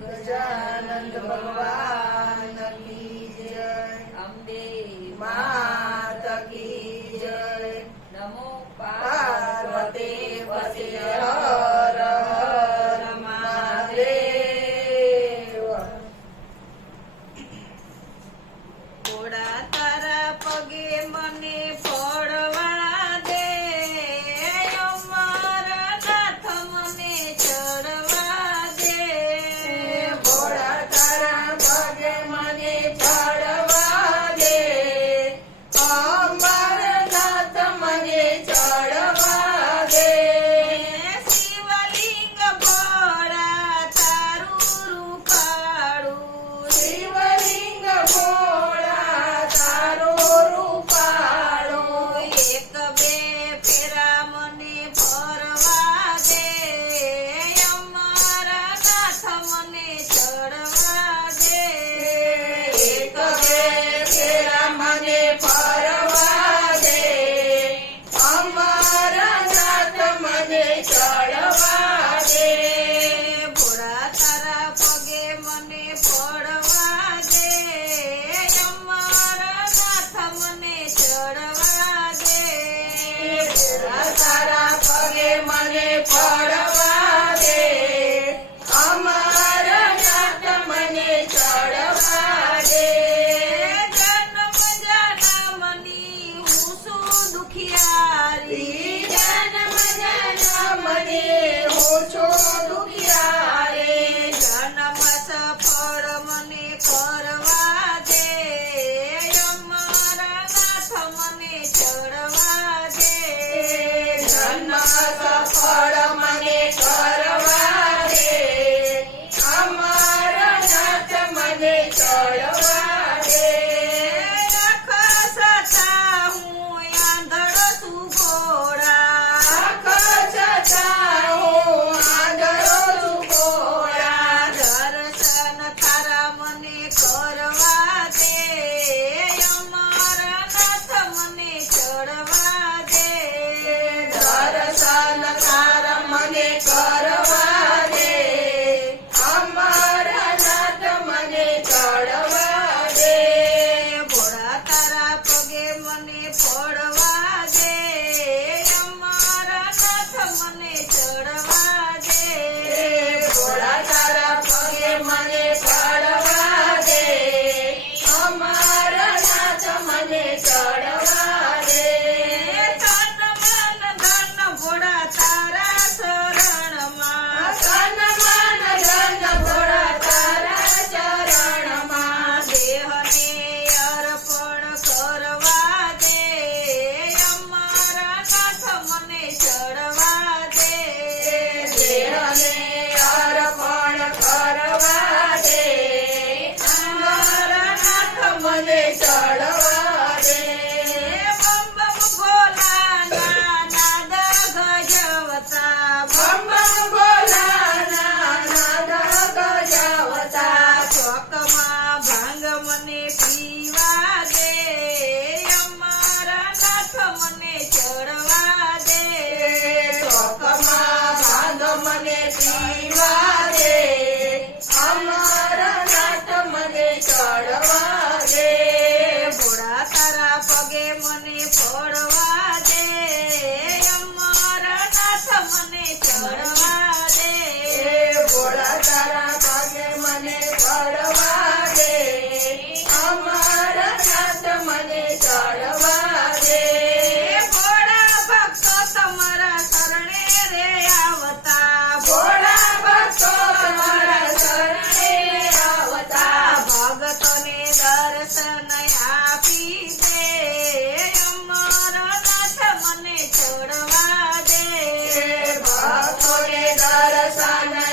ગજાનંદ ભગવાન sana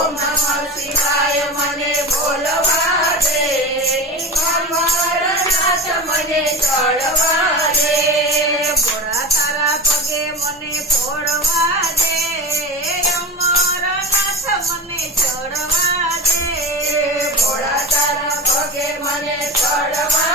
ओम मने बोलवा दे हमारा मने चढ़वा दे बोरा तारा पगे मने फोड़वा दे हमारा मने चढ़वा दे बोरा तारा पगे मने चढ़वा